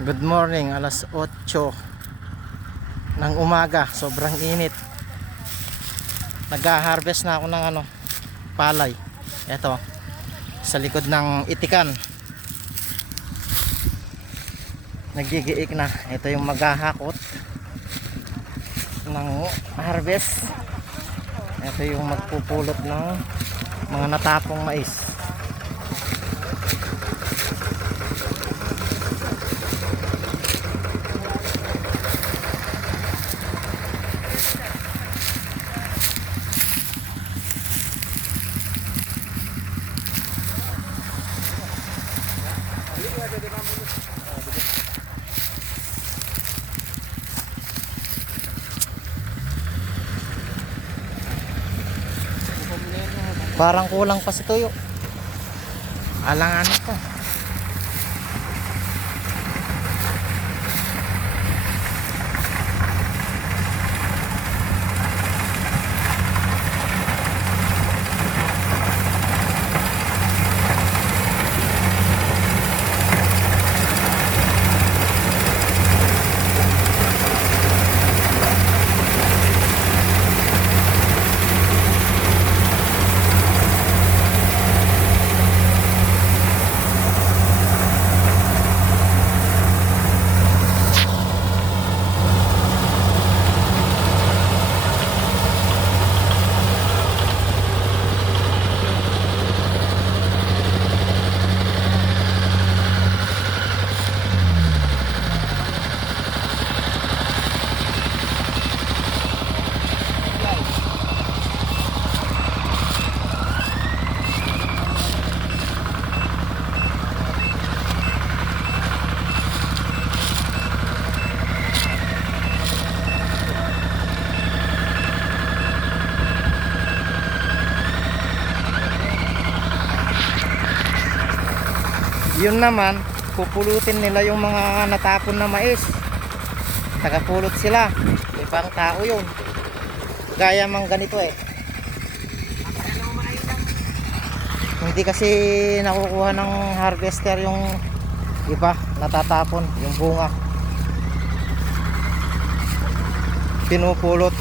Good morning, alas 8 ng umaga, sobrang init. Nag-harvest na ako ng palay. Ito, sa likod ng itikan. Nagigiik na. Ito yung maghahakot ng harvest. Ito yung magpupulot ng mga natapong mais. Parang kulang pa si Tuyo. Alanganin ko. Yun naman, pupulutin nila yung mga natapon na mais. Tagapulot sila. Ibang tao yun. Gaya mang ganito eh. Hindi kasi nakukuha ng harvester yung iba, natatapon yung bunga. Pinupulot.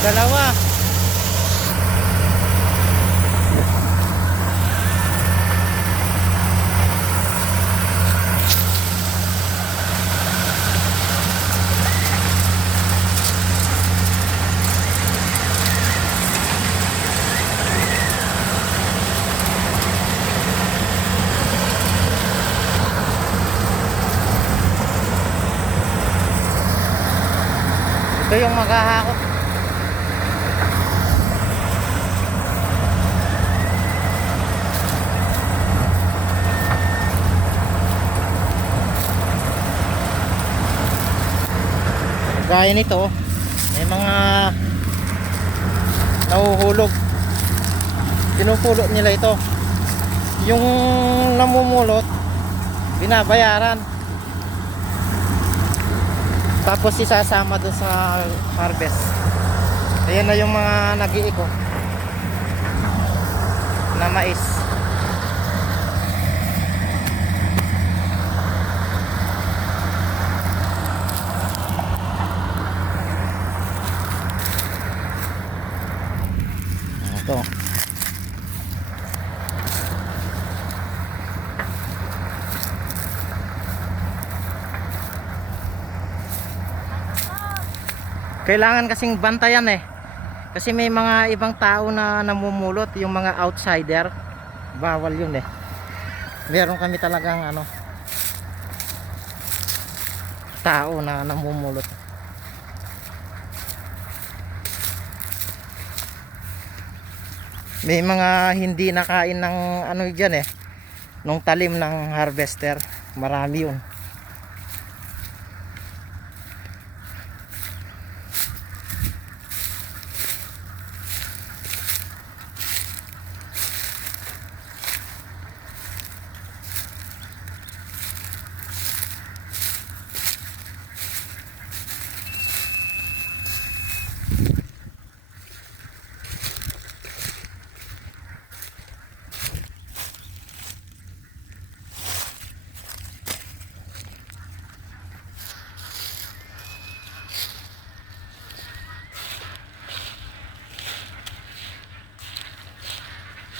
Dalawa. Ito yung maghahakot. Gaya nito, may mga nahuhulog. Pinupulot nila ito. Yung namumulot, binabayaran. Tapos isasama dun sa harvest. Ayan na yung mga nag-iiko na mais. Ito. Kailangan kasing bantayan eh. Kasi may mga ibang tao na namumulot, yung mga outsider. Bawal yun eh. Meron kami talagang ano, tao na namumulot. May mga hindi nakain ng ano dyan eh, nung talim ng harvester. Marami yun.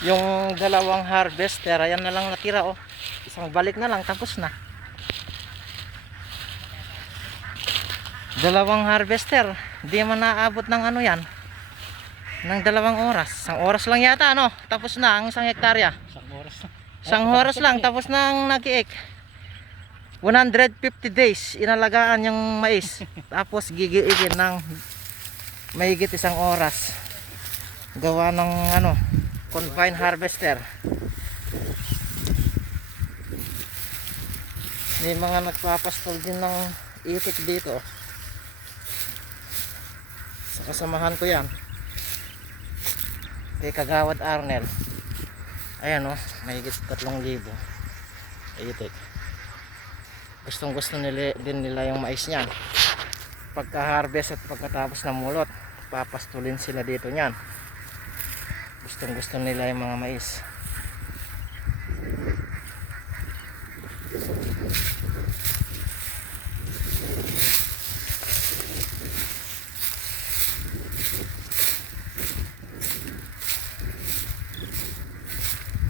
Yung dalawang harvester, ayan na lang natira oh. Isang balik na lang tapos na. Dalawang harvester, di man naabot ng ano yan, ng 2 oras. 1 oras lang yata ano, tapos na ang 1 hektarya. 1 oras na. 1 oras lang tapos na ang nag-iik. 150 days inalagaan yung mais. Tapos gigiikin ng mahigit 1 oras. Gawa ng ano, combine harvester. May mga nagpapastol din ng itik dito. Sa kasamahan ko yan, kay Kagawad Arnel. Ayan o, mahigit 3,000 itik. Gustong gusto nila, din nila yung mais niyan. Pagka harvest at pagkatapos na mulot, papastulin sila dito niyan. Gustong gusto nila yung mga mais.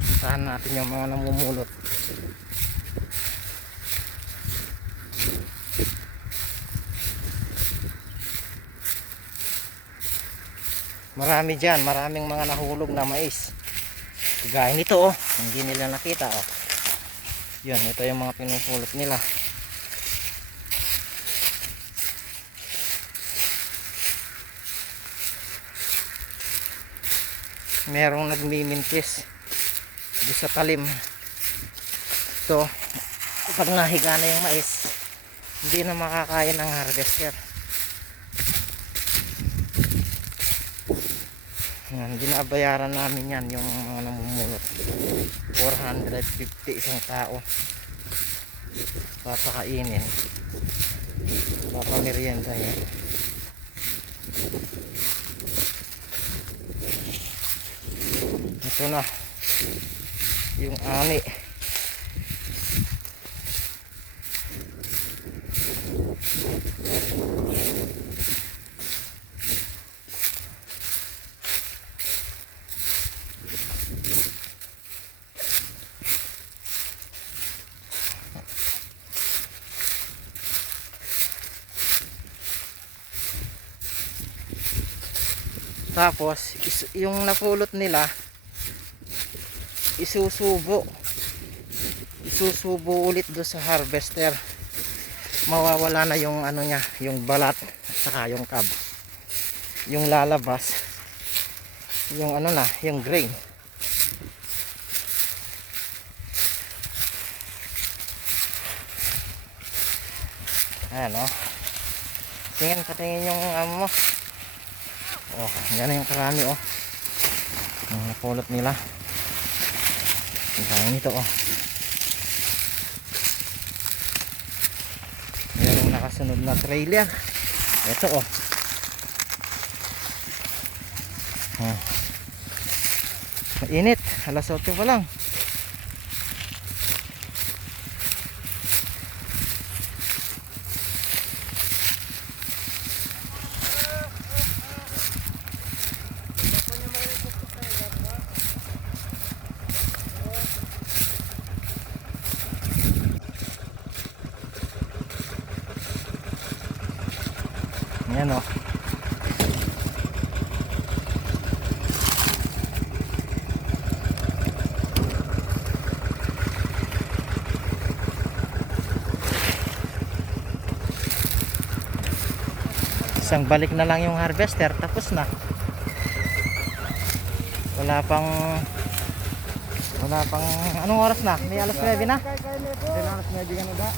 Puntahan natin yung mga namumulot. Marami dyan, maraming mga nahulog na mais. Gaya nito oh, hindi nila nakita oh. Yun, ito yung mga pinupulot nila. Merong nagmimintis di sa talim. Ito, pag nahiga na yung mais, hindi na makakain ng harvester. Yan, binabayaran namin yan yung mga namumulot. 450 isang tao. Papakainin, papamerienda yan. Ito na yung ani. Tapos yung napulot nila isusubo ulit do sa harvester. Mawawala na yung ano niya, yung balat at saka yung cab. Yung lalabas yung ano na, yung grain. Ayan o, tingin, patingin yung amo mo. Oh, ganyan yung karami oh. Yung napulot nila. Ang dami nito oh. nakasunod na trailer. Ito oh. Mainit, alas 8 pa lang. Yan oh. Isang balik na lang yung harvester, tapos na. Wala pang anong oras na? May alas 9 na? Alas 9 ka na da.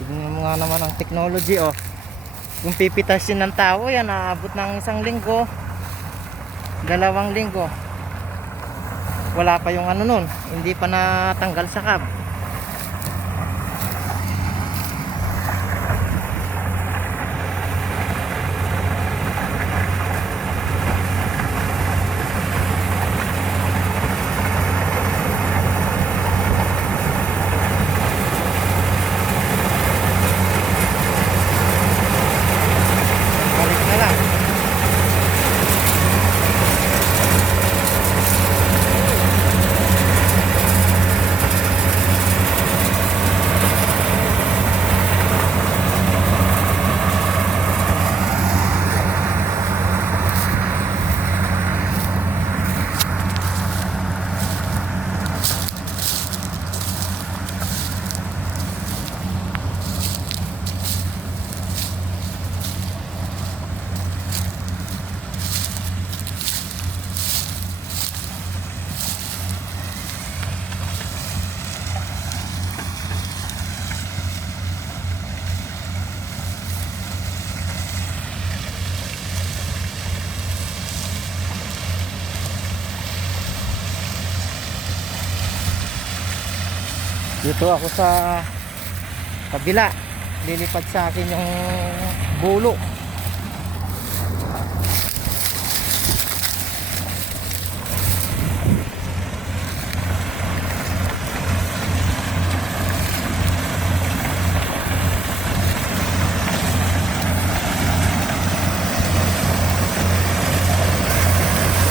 Tignan mo nga naman ang technology oh. Kung pipitasin ng tao yan, aabot ng 1 linggo, 2 linggo. Wala pa yung ano nun, hindi pa natanggal sa cab. Balik na lang. Dito ako sa kabila, lilipad sa akin yung bulo.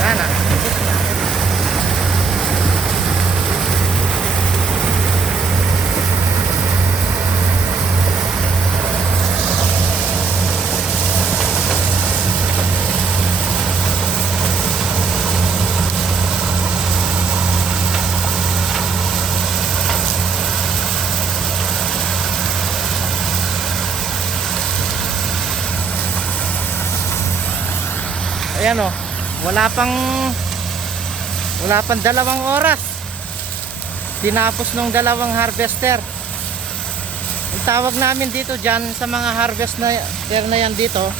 Sana ayan o, wala pang 2 oras tinapos nung 2 harvester. Ang tawag namin dito dyan sa mga harvester na yan dito,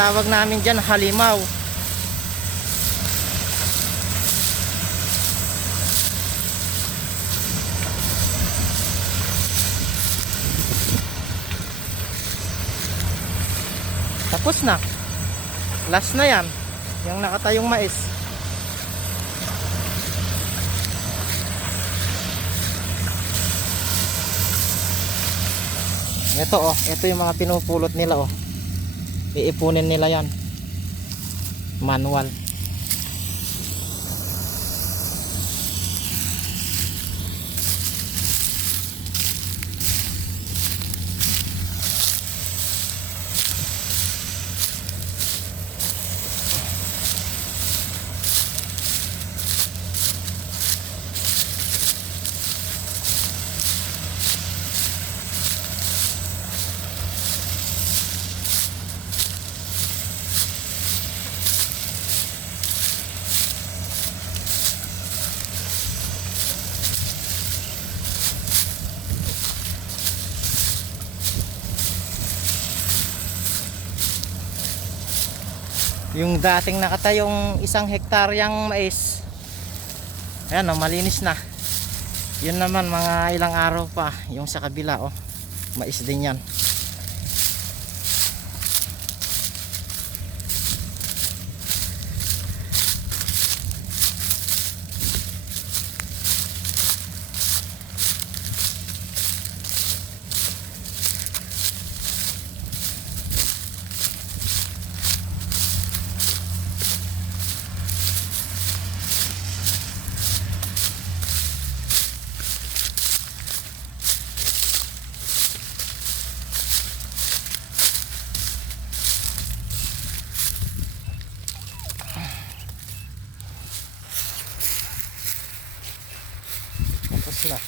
tawag namin dyan halimaw. Tapos na, last na yan, yung nakatayong mais. Ito oh, ito yung mga pinupulot nila oh. Iipunin nila yan. Manual. Yung dating nakatayong 1 hektaryang mais, ayan o, malinis na. Yun naman mga ilang araw pa. Yung sa kabila o, mais din yan. Tapos na.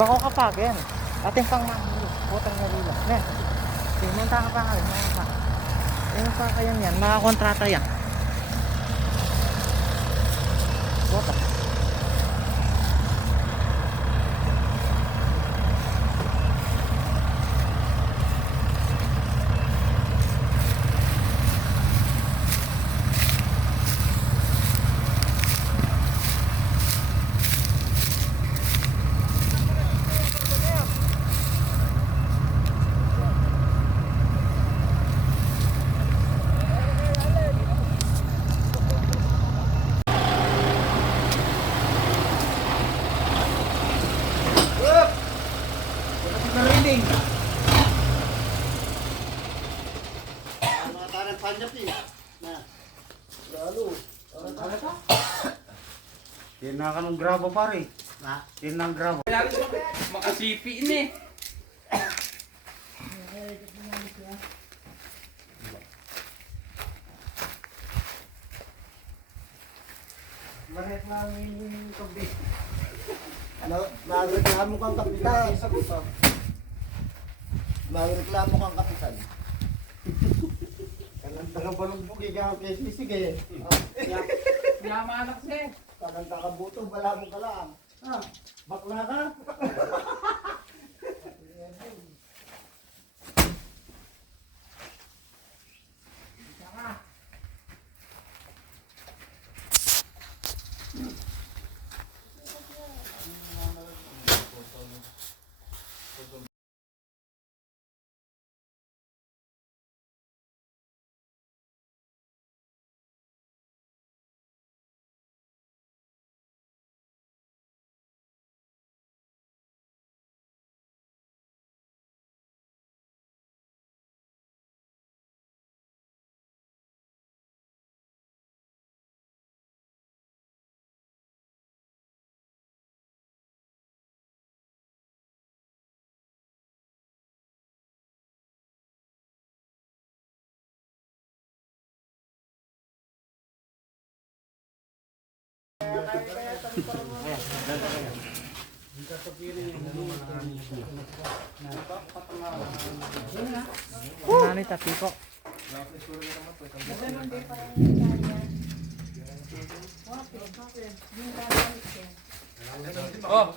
Bako kapagin. Ating pang mamulo. Putang nalila. Ne. Pumunta ka pa kami. Mga pa. Ayun pa kayo yan. Mga kontrata yan. Puta. Narinig. Mga tarang panjap eh. Na. Lalo. Yan ka ng grabo pare. Na. Yan ng grabo. Makasipi ini. Bakit namin yung kabi? Nagreklamo kang kapitan. Nagreklamo kang kapitan. Kanang taga-balugbog ikaw kay sisig eh. Yamanak siya. Parang kakabuto, bala mo ka lang. Ah, bakla ka. Nani tapi kok. Oh.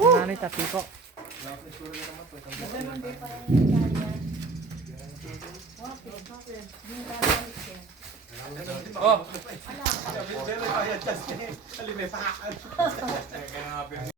Nani tapi kok. Oh! Kaya nga